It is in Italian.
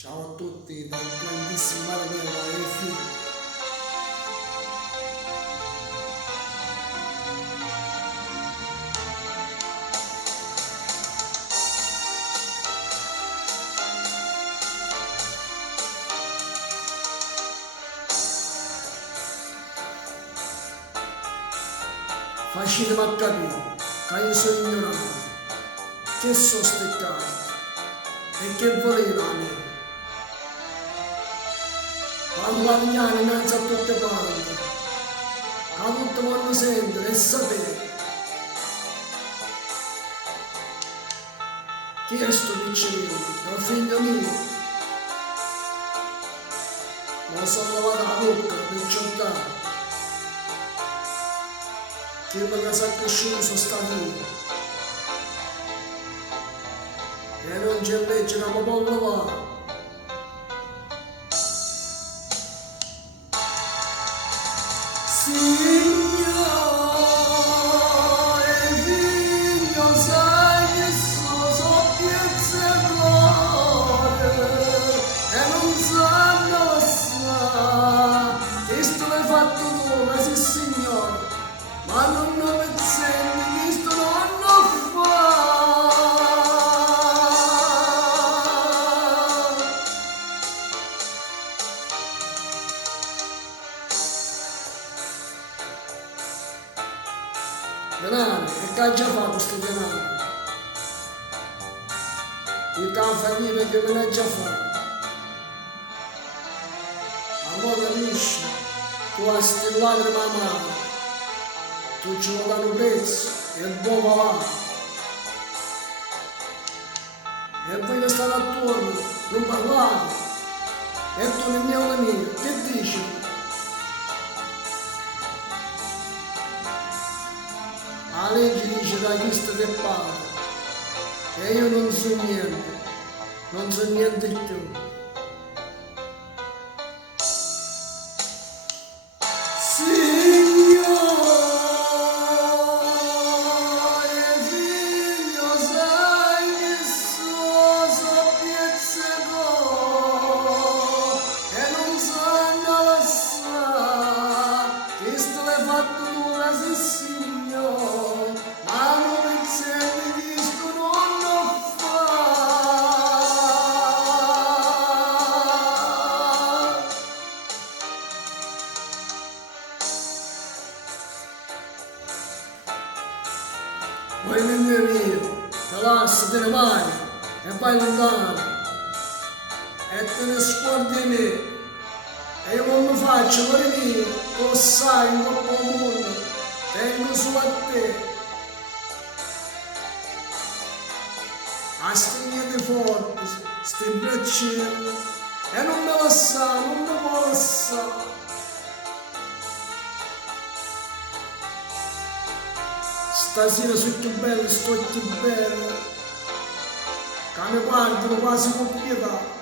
Ciao a tutti dal grandissimo Mare Nero e Fiume. Facile a capire che io sono ignorante, che sono ste carte e che voleva a me. Quando parliamo innanzi a tutte parti, che tutti vogliono sentire e sapere chi è sto piccerino, è un figlio mio, non sono lavato la bocca per ciottare, che mi sa cresciuto sono stato io, e non c'è legge da popolo là. Signore, figlio, sai che so piezze e glorie, e non sanno assai, che sto l'hai fatto tu, ma sì signore, ma non mi senti che sto non lo fa. Denaro, che ha già fatto questo denaro? Il campanile che me l'ha già fatto. Allora capisci, tu hai stillato la mano, tu ci vuoi dare un prezzo, e buono va. E voi che state attorno, non parlate, e tu nemmeno la mia, che dici? La legge dice da Cristo che parla e io non so niente più. Signore, figlio, sai che so sapienza e non sanno lassare, che sto l'hai fatto tu, ma sei signore. Voi figlio mio, te lasci, te ne vai e vai lontano e te ne scordi di me e io non mi faccio per mio, tu sai in quel mondo, tengo solo a te. A stringere forte, sti braccine e non me lasciare, non mi può lasciare. Stasera sono più bello, sto più bello, che mi guardano quasi con pietà.